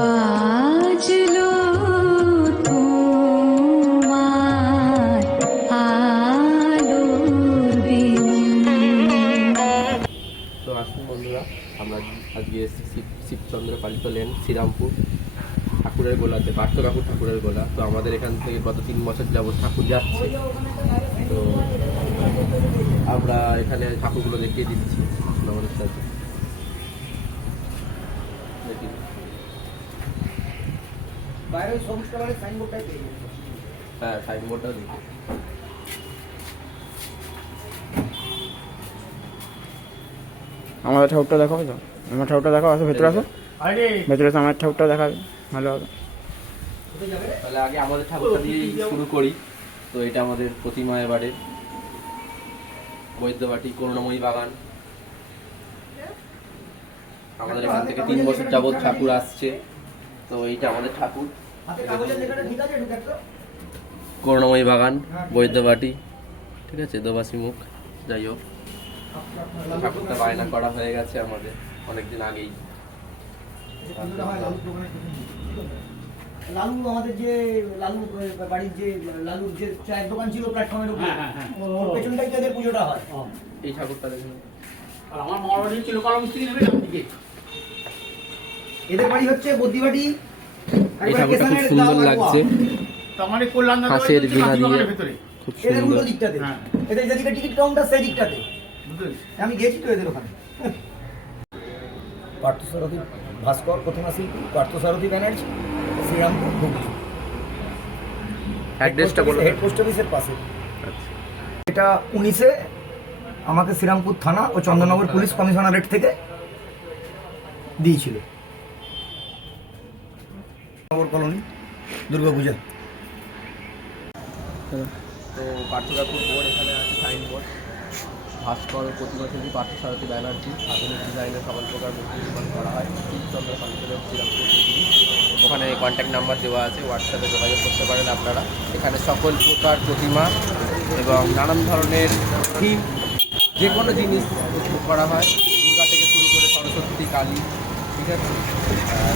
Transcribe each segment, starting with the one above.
বাজলো তোমার আলোর বেণী। তো আসুন বন্ধুরা, আমরা আজকে এসেছি শিবচন্দ্র পালিত লেন শ্রীরামপুর ঠাকুরের গোলাতে, পার্থ কাকুর ঠাকুরের গোলা। তো আমাদের এখান থেকে গত 3 বছর যাবত ঠাকুর যাচ্ছে। তো আমরা এখানে ঠাকুরগুলো দেখিয়ে দিচ্ছি আমাদের সাথে। দেখি হ্যাঁ, সাইনবোর্ডটাও দেখি। আমাদের ঠাকুরটা দেখাবে তো? আমার ঠাকুরটা দেখাও, আসো ভেতরে আসো, ভেতরে আসো, আমার ঠাকুরটা দেখাবে, ভালো হবে। তাহলে আগে আমাদের ঠাকুরটা দিয়ে শুরু করি। তো এটা আমাদের প্রতিমা, এবারে বৈদ্যবাটি করুণাময়ী বাগান। আমাদের এখান থেকে 3 বছর যাবত ঠাকুর আসছে। তো এইটা আমাদের ঠাকুর, করুণাময়ী বাগান, বৈদ্যবাটি, ঠিক আছে, দোবাসী মুখ। যাই হোক, ঠাকুরটা বায়না করা হয়ে গেছে আমাদের অনেকদিন আগেই। লালু আমাদের যে লালু বাড়ির যে লালুর যে চায়ের দোকান ছিল প্ল্যাটফর্মের উপরে, ওর পেছনটাই তো এদের পুজোটা হয়। এই ঠাকুরটা দেখুন। আর আমার মামার বাড়ি ছিল কালো মিস্ত্রি নেবে ডান দিকে। এদের বাড়ি হচ্ছে বদ্দিবাড়ি। এই ঠাকুরটা খুব সুন্দর লাগছে, তার মানে কল্যাণ হাঁসের বিনা দিয়ে ভেতরে খুব এদের উল্টো সুন্দর। দিকটাতে, হ্যাঁ। এদের যেদিকে টিকিট কাউন্টার সেই দিকটাতে। বুঝতে পেরেছি? আমি গেছি তো এদের ওখানে। পার্থসারথী ভাস্কর, প্রতিমা শিল্পী পার্থসারথী ব্যানার্জি, শ্রীরামপুর, হুগলি। অ্যাড্রেসটা বলুন। হেড পোস্ট অফিসের পাশে। আচ্ছা, এটা 19-এ আমাকে শ্রীরামপুর থানা ও চন্দননগর পুলিশ কমিশনারেট থেকে দিয়েছিল। নগর কলোনি, দুর্গাপূজা। তো পার্থ কাকুর বোর্ড এখানে আছে, সাইনবোর্ড। ভাস্কর ও প্রতিমা শিল্পী পার্থসারথী ব্যানার্জি, আধুনিক ডিজাইনের সকল প্রকার মূর্তি নির্মাণ করা হয়। শিবচন্দ্র পালিত শ্রীরামপুর হুগলি। ওখানে কন্ট্যাক্ট নাম্বার দেওয়া আছে, হোয়াটসঅ্যাপে যোগাযোগ করতে পারেন আপনারা। এখানে সকল প্রকার প্রতিমা এবং নানান ধরনের থিম, যে কোনো জিনিস প্রস্তুত করা হয়। দুর্গা থেকে শুরু করে সরস্বতী, কালী, ঠিক আছে,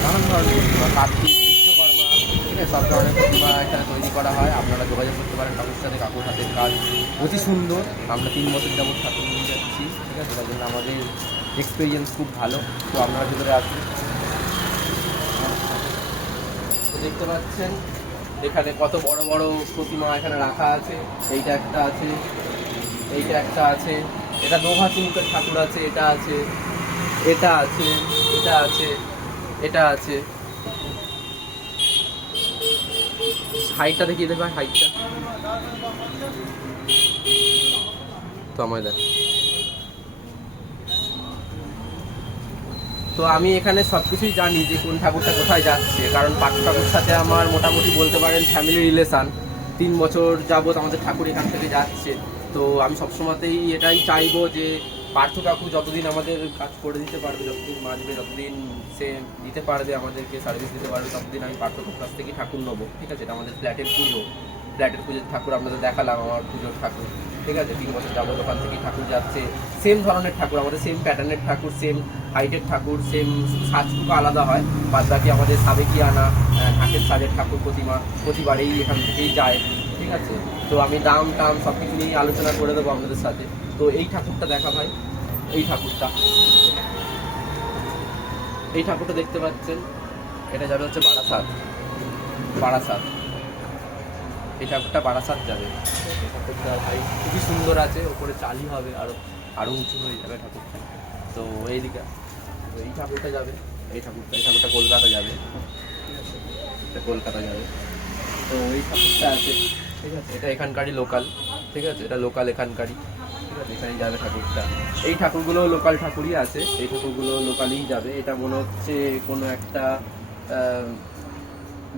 নানান ধরনের প্রতিমা, কার্তিক, বিশ্বকর্মা, ঠিক আছে, সব ধরনের প্রতিমা এখানে তৈরি করা হয়। আপনারা যোগাযোগ করতে পারেন কাকুর সাথে। কাকুর হাতের কাজ অতি সুন্দর। আমরা 3 বছর যাবত ঠাকুর নিয়ে যাচ্ছি, ঠিক আছে, তার জন্য আমাদের এক্সপিরিয়েন্স খুব ভালো। তো আপনারা ভিতরে আসুন। তো দেখতে পাচ্ছেন এখানে কত বড় বড় প্রতিমা এখানে রাখা আছে। এইটা একটা আছে, এইটা একটা আছে, এটা দোভাষী মুখের ঠাকুর আছে, এটা আছে, এটা আছে, এটা আছে, এটা আছে। হাইটটা দেখিয়ে দেবে, হাইটটা তো আমায় দেখ। তো আমি এখানে সব কিছুই জানি যে কোন ঠাকুরটা কোথায় যাচ্ছে, কারণ পার্থ ঠাকুর সাথে আমার মোটামুটি বলতে পারেন ফ্যামিলি রিলেশান। 3 বছর যাবৎ আমাদের ঠাকুর এখান থেকে যাচ্ছে। তো আমি সবসময়তেই এটাই চাইবো যে পার্থ কাকু যতদিন আমাদের কাজ করে দিতে পারবে, যতদিন মাজবে, যতদিন সে দিতে পারবে, আমাদেরকে সার্ভিস দিতে পারবে, ততদিন আমি পার্থ কাকুর কাছ থেকেই ঠাকুর নেবো, ঠিক আছে। এটা আমাদের ফ্ল্যাটের পুজো, ফ্ল্যাটের পুজোর ঠাকুর আপনাদের দেখালাম, আমার পুজোর ঠাকুর, ঠিক আছে। 3 বছর যাবত ওখান থেকেই ঠাকুর যাচ্ছে। সেম ধরনের ঠাকুর আমাদের, সেম প্যাটার্নের ঠাকুর, সেম হাইটের ঠাকুর, সেম সাজটুকু আলাদা হয়। বাদ বাকি আমাদের সাবেকি আনা ঢাকের সাজের ঠাকুর প্রতিমা প্রতিবারেই এখান থেকেই যায়, ঠিক আছে। তো আমি দাম টাম সব কিছু নিয়ে আলোচনা করে দেবো আপনাদের সাথে। তো এই ঠাকুরটা দেখা ভাই, এই ঠাকুরটা, এই ঠাকুরটা দেখতে পাচ্ছেন, এটা যাবে হচ্ছে বারাসাত। বারাসাত, এই ঠাকুরটা বারাসাত যাবে। ঠাকুরটা ভাই খুবই সুন্দর আছে, ওপরে চালি হবে, আরও উঁচু হয়ে যাবে ঠাকুরটা। তো এইদিকে এই ঠাকুরটা যাবে, এই ঠাকুরটা কলকাতা যাবে, ঠিক আছে, এটা কলকাতা যাবে। তো এই ঠাকুরটা আছে, ঠিক আছে, এটা এখানকারই লোকাল, ঠিক আছে, এটা লোকাল এখানকারই, ঠিক আছে, এখানেই যাবে ঠাকুরটা। এই ঠাকুরগুলো লোকাল ঠাকুরই আছে, এই ঠাকুরগুলো লোকালেই যাবে। এটা মনে হচ্ছে কোনো একটা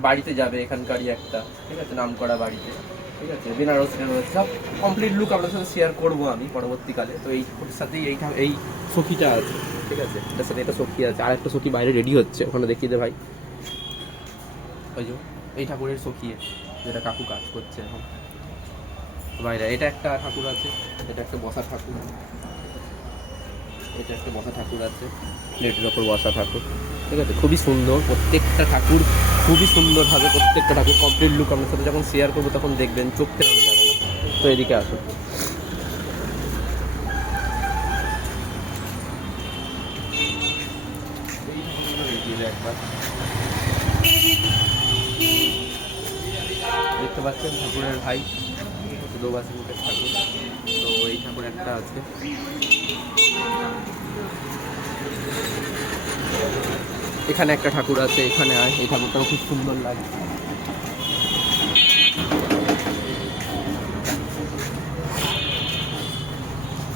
বাড়িতে যাবে, এখানকারই একটা, ঠিক আছে, নাম করা বাড়িতে, ঠিক আছে, বেনারসি সব কমপ্লিট লুক আপনার সাথে শেয়ার করবো আমি পরবর্তীকালে। তো এই সাথেই এই সখীটা আছে, ঠিক আছে, এটার সাথে এটা সখী আছে, আর একটা সখী বাইরে রেডি হচ্ছে, ওখানে দেখিয়ে দে ভাই। ওই যে এই ঠাকুরের সখী, যেটা কাকু কাজ করছে এখন বাইরে। এটা একটা ঠাকুর আছে, এটা একটা বসা ঠাকুর, এটা একটা বসা ঠাকুর আছে, প্লেটের ওপর বসা ঠাকুর। ঠিক আছে, খুবই সুন্দর প্রত্যেকটা ঠাকুর, খুবই সুন্দর হবে প্রত্যেকটা ঠাকুর। কমপ্লিট লুক আপনার সাথে যখন শেয়ার করবো তখন দেখবেন চোখ ফেরানো যাবে না। তো এদিকে আসুন। একবার দেখতে পাচ্ছেন ঠাকুরের ভাই দোবাসী মুখের ঠাকুর। তো এই ঠাকুর একটা আছে, এখানে একটা ঠাকুর আছে, এখানে আয়, এই ঠাকুরটাও খুব সুন্দর লাগে।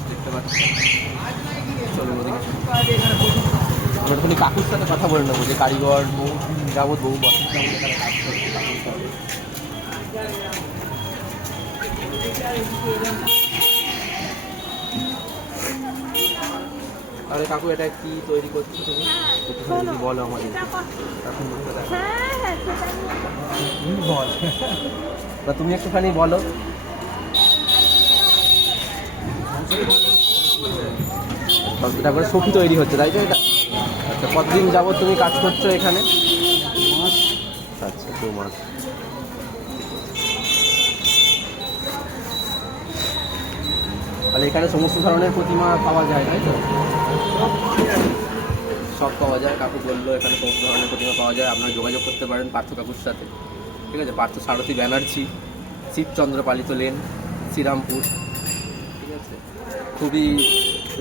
দেখতে পাচ্ছেন, চলুন ওদিকে। আমরা তখন কাকুর সাথে কথা বলে নেবো, যে কারিগর বহু যাবৎ বহু বছর যাবৎ এখানে কাজ করছে কাকুর সাথে। আরে কাকু, এটা কি তৈরি করছো তুমি? একটুখানি যদি বলো আমাদের। এখন বল বা তুমি একটুখানি বলো। তারপরে সখী তৈরি হচ্ছে, তাই তো? এটা আচ্ছা, কতদিন যাবত তুমি কাজ করছো এখানে? আচ্ছা, 2 মাস। তাহলে এখানে সমস্ত ধরনের প্রতিমা পাওয়া যায়, তাই তো? সব পাওয়া যায়, কাকু বললো এখানে সমস্ত ধরনের প্রতিমা পাওয়া যায়। আপনারা যোগাযোগ করতে পারেন পার্থ কাকুর সাথে, ঠিক আছে? পার্থ সারথী ব্যানার্জি, শিবচন্দ্র পালিত লেন, শ্রীরামপুর, ঠিক আছে? খুবই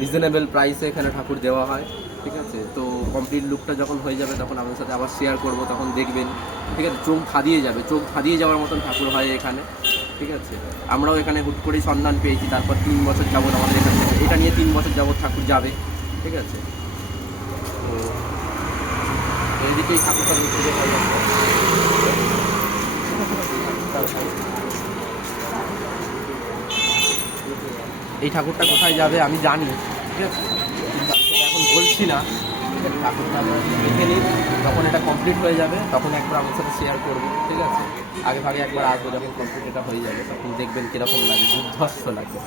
রিজনেবল প্রাইসে এখানে ঠাকুর দেওয়া হয়, ঠিক আছে? তো কমপ্লিট লুকটা যখন হয়ে যাবে তখন আপনাদের সাথে আবার শেয়ার করব, তখন দেখবেন, ঠিক আছে? চোখ ধাঁধিয়ে যাবে, চোখ ধাঁধিয়ে যাওয়ার মতন ঠাকুর হয় এখানে, ঠিক আছে? আমরাও এখানে হুট করেই সন্ধান পেয়েছি, তারপর 3 বছর যাবত আমাদের এখান থেকে, এটা নিয়ে 3 বছর যাবত ঠাকুর যাবে, ঠিক আছে? তো এদিকেই ঠাকুরটা পুজো হয়। এই ঠাকুরটা কোথায় যাবে আমি জানি, ঠিক আছে? কিন্তু আমি সেটা এখন বলছি না, ঠিক আছে? ঠাকুরটা আমরা দেখে নিই, যখন এটা কমপ্লিট হয়ে যাবে তখন একবার আমার সাথে শেয়ার করবো, ঠিক আছে? আগে ভাগে একবার আসবো, যখন কমপ্লিট এটা হয়ে যাবে তখন দেখবেন কীরকম লাগে, দুর্ধর্ষ লাগে।